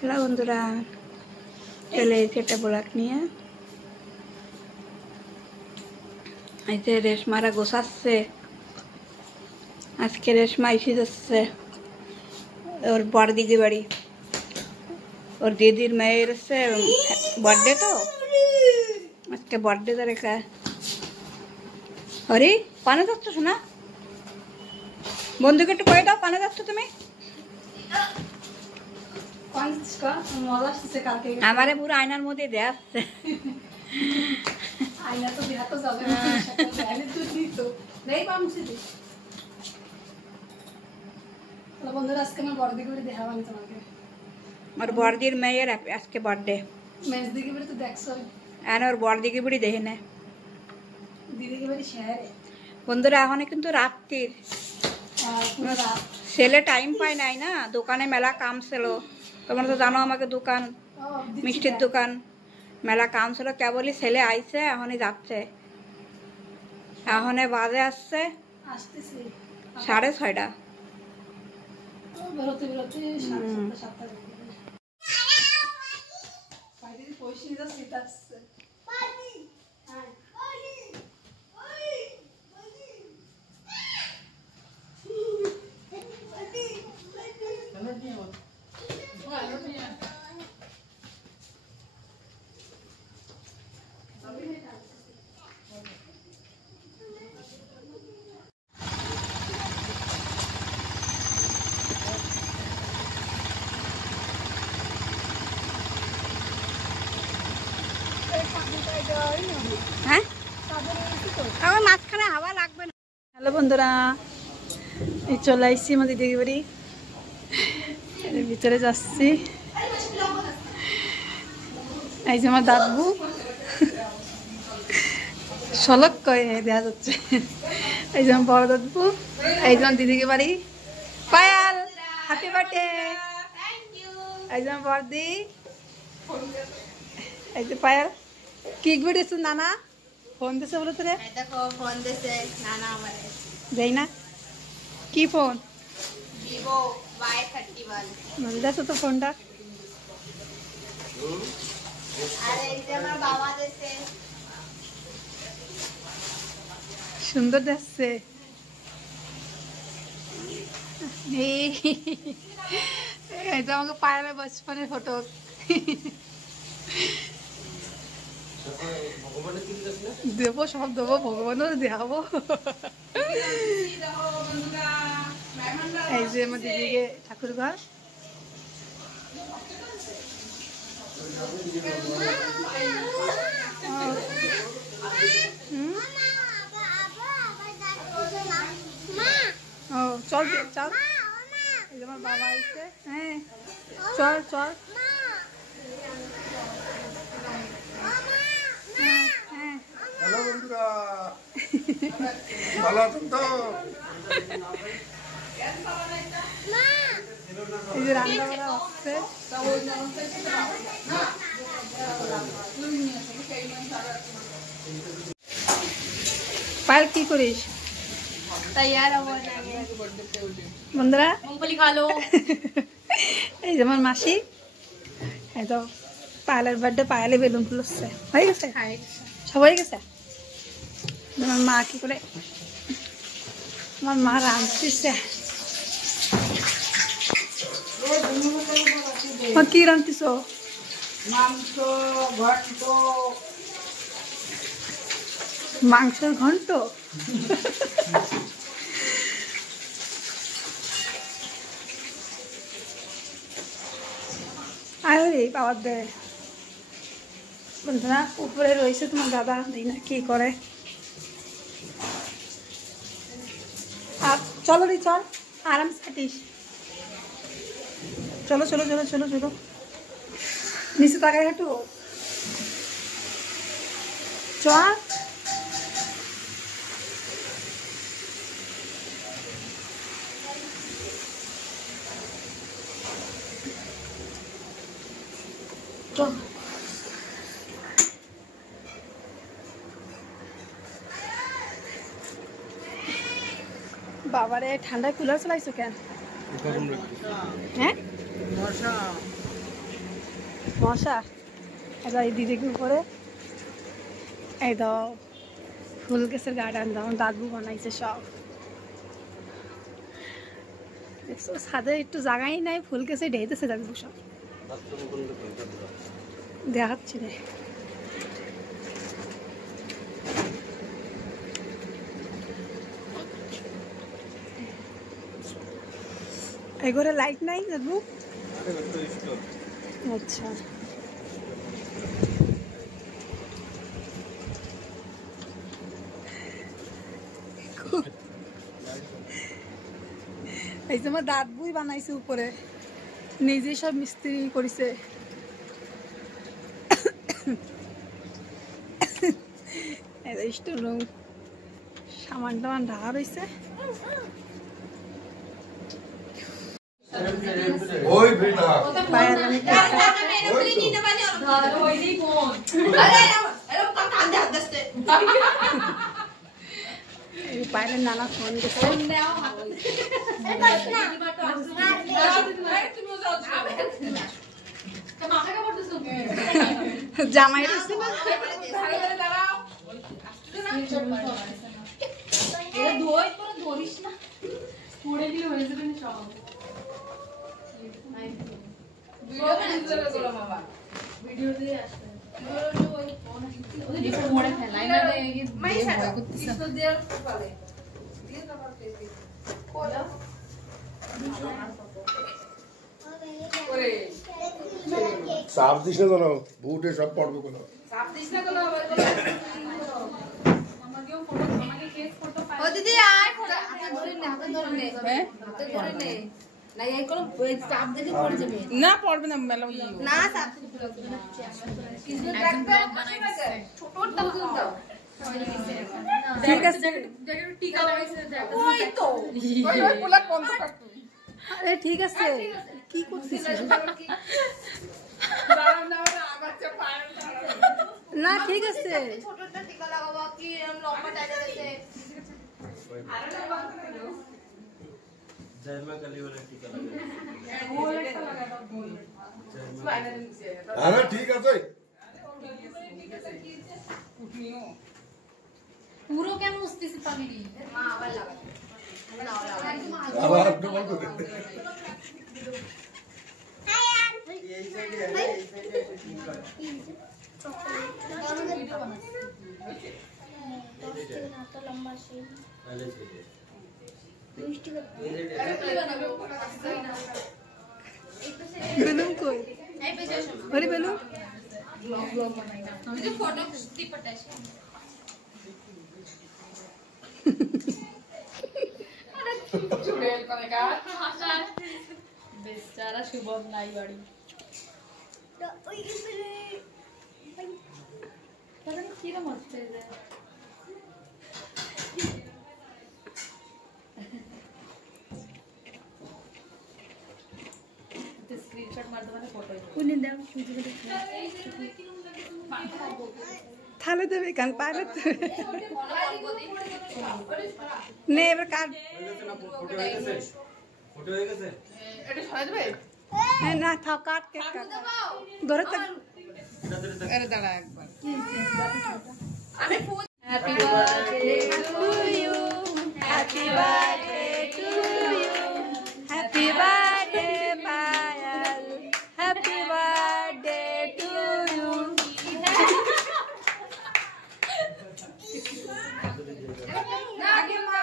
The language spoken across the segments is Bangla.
হ্যালো বন্ধুরা, চলে এসেছে একটা ব্লগ নিয়ে। এই যে রেশমারা গোছাচ্ছে। আজকে রেশমা এসে যাচ্ছে ওর বড়দিদি বাড়ি। ওর দিদির মেয়ের হচ্ছে বার্থডে, তো আজকে বার্থডে তো রেখা। হরি, পানে যাচ্ছ শোনা? বন্ধুকে একটু কয়ে দাও, পানে যাচ্ছ তুমি? আমারে পুরো আয়নার মধ্যে দেখাচ্ছে। ওর বড়দির মেয়ের আজকে বার্থডে। আর ওর বড়দিকে বুড়ি দেখে না বন্ধুরা। এখন কিন্তু রাত্রির ছেলে টাইম পায় নাই না, দোকানে মেলা কাম ছিল। তোমরা তো জানো আমাকে দোকান, মিষ্টির দোকান, মেলা কাম ছিল। কেবলই ছেলে আইছে, এখনই যাচ্ছে। এখনে বাজে আসছে 6:30। হ্যাঁ, আমার মাঝখানে হাওয়া লাগবে না। হ্যালো বন্ধুরা, এই চলে আসছি আমাদের দিদি বাড়ি। এর ভিতরে যাচ্ছি। এই যে আমার দাদবু সলক কয়ে দেখা যাচ্ছে। এই যে আমার বড় দাদবু, এই যে আমার দিদিকে বাড়ি। পায়াল, হ্যাপি বার্থডে। এই যে আমার বড়দি, এই যে পায়াল। কি ঘুরেছ নানা? ফোন দিছে বলে তোরে? দেখো ফোন দিছে নানা আমারে। দেই না? কি ফোন? Vivo Y31। দেখো তো ফোনটা। আর এই যে আমার বাবা দিছে। সুন্দর দেখছে। এই যে আমাকে পায়ালের বচপনের ফটো। দেবো, সব দেবো, ভগবানের দেখাবো। এই যে আমার দিদিকে ঠাকুর ঘর। ও চল চল, এই যে আমার বাবা এসে। হ্যাঁ চল চল। হ্যালো বন্ধুরা, ভালো আছেন তো? এই যে রান্না করা হচ্ছে। পায়েল কি করিস? তৈয়ার হবো বন্ধুরা, মুংফলি খা লো। এই যে আমার মাসি। এই তো পায়েলের বার্থডে, পায়েলে বেলুন ফুলছে। হয়ে গেছে সব, হয়ে গেছে। আমার মা কি করে, আমার মা রাঁধতেছে। কি রাঁধতেছ? মাংস ঘন্ট। মাংসের ঘন্ট? আয় রে বাবার দে। বন্ধুরা, উপরে রয়েছে তোমার দাদা, দেখি না কি করে। আর চলো রে, চল আরাম থাকিস। চলো চলো চলো চলো চলো, নিচে তাকায় হাঁটু। চল। বাবারে, ঠান্ডায় কুলার চালাইছো কেন? হ্যাঁ মশা এটা এই দিদিকে উপরে এই দাও ফুল গাছের গার্ডেন দাও দাদু বানাইছে সব দেখছো ছাদে একটু জায়গাই নাই ফুল গাছে ঢেইতেছে দাদু সব দেখাচ্ছি রে এই ঘরে লাইট নাই দাদু আচ্ছা এই যে আমার দাদুই বানাইছে উপরে নিজে সব মিস্ত্রি করেছে রুম সামান টামান ঢাকা রয়েছে ওই বেটা পায়ের নানা ফোন গেছে জামাই সাপ দিস না জানো বুটে সব পড়বে কোনো ও দিদি আয় ধরে নে হাতে ধরে নে হাতে ধরে নে না এই কোন চাপ দিলে পড়ে যাবে না পড়বে না মেলা না চাপ কিছু রাখবে ছোটটা বুঝুন দাও ঠিক আছে টিকা লাগাইছে ওই তো ওই পোলা কোন তো কাটু আরে ঠিক আছে কি করছিস দাঁড়াও না আবার চা পায় না ঠিক আছে ছোটটা টিকা লাগাবো কি এরকম লম্বা টাইটা আছে আরে ঠিক আছে পুরো কেন উঠতেছে পাগলি মা আবার লাগাবে আবার আপনি বলতো বেলুন কই আরে বেলুন फोटो खींचती पटाश চুড়েল করে কা বেচারা শুভম নাই বাড়ি কিরম হচ্ছে স্ক্রিনশট মারতে মানে ফটো কোনে দাও থালে দেবে কান পালে নে এবার কাট ফটো হয়ে গেছে এটা সরাই দেবে হ্যাঁ না থাক কাট কেক কাট ধরে থাক আরে দাঁড়া একবার happy birthday to you happy birthday to you happy birthday Payal happy birthday to you না আগে মা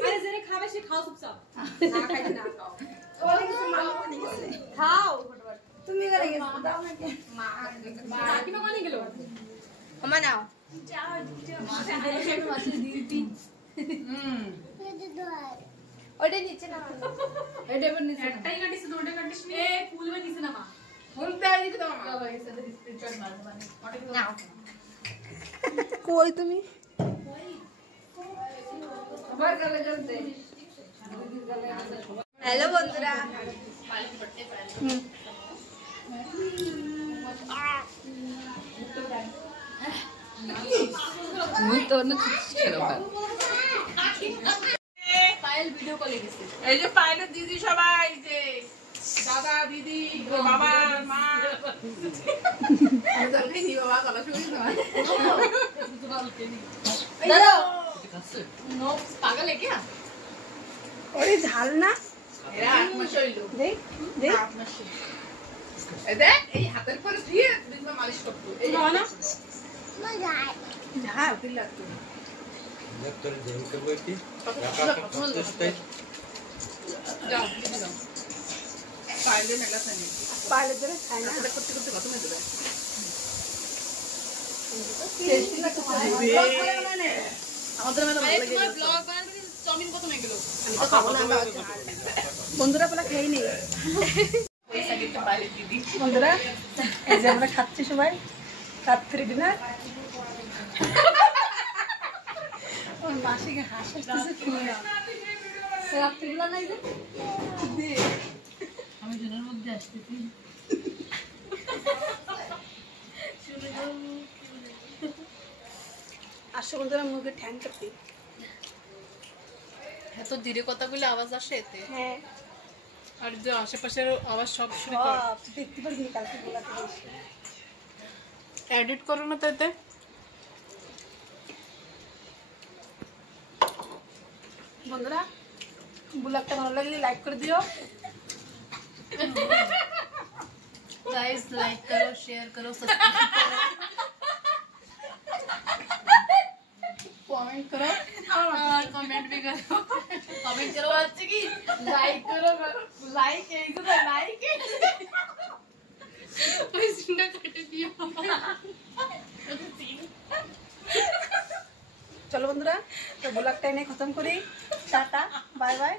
আরে জেনে খাবে সে খাও চুপচাপ না খাইতে না খাও ওই কিছু মা বনে গেছে খাও তুমি করে গেছো দাও না কে মা কি মা বনে গেল মামা নাও ওটা নিচে না এটা এবার নিচে একটাই কাটিস দুটো কাটিস এ ফুল মে নিচে না মা ফুল দেয় দিতে দাও বাবা এসে স্ক্রিনশট মার মানে ওটা নাও কই তুমি আবার গলে জ্বলতে হ্যালো বন্ধুরা মুই তো না ছিল পায়েল ভিডিও কলে গেছে এই যে পাইলে দিদি সবাই যে দাদা দিদি বাবা মা আমি জলকে নি বাবা গলা শুকিয়ে না দাদা নো পাগল है क्या ওরে ঝাল না এরা 8 মাস হইলো দেখ দেখ 8 মাস দেখ এই হাতের পরে ধুয়ে দিনবা মালিশ করতো এই না ঝাল দিলাতো তোর জেলকে বইতি যাও দিদি যাও পাইলে মেলা সানি পালে ধরে খায় না এটা করতে করতে কত মেয়ে দেবে টেস্টি লাগছে আমাদের মেলা ভালো লাগে তোমার ব্লগ বানাতে চাউমিন কত মেয়ে গেল আমি তো খাবো না বন্ধুরা পেলা খেয়ে নেই পয়সা দিতে পারে দিদি বন্ধুরা এই যে আমরা খাচ্ছি সবাই রাত্রি ডিনার ওর মাসিকে হাসি আসতেছে শুনে রাত্রিবেলা নাই যে আমি জনের মধ্যে আসতেছি আসো বন্ধুরা মুখে ঠ্যাং কাটতে এত ধীরে কথা বলে আওয়াজ আসে এতে হ্যাঁ আর যে আশেপাশের আওয়াজ সব শুনে করে সব দেখতে পারবি কালকে বলাতে এডিট করো না তো এতে বন্ধুরা ব্লগটা ভালো লাগলে লাইক করে দিও गाइस लाइक करो शेयर करो सब्सक्राइब करो कमेंट करो और कमेंट भी करो कमेंट करो अच्छे की लाइक करो लाइक एक तो लाइक ओए सिंडा काटे दियो চলো বন্ধুরা তো ব্লগটা এনে খতম করি টাটা বাই বাই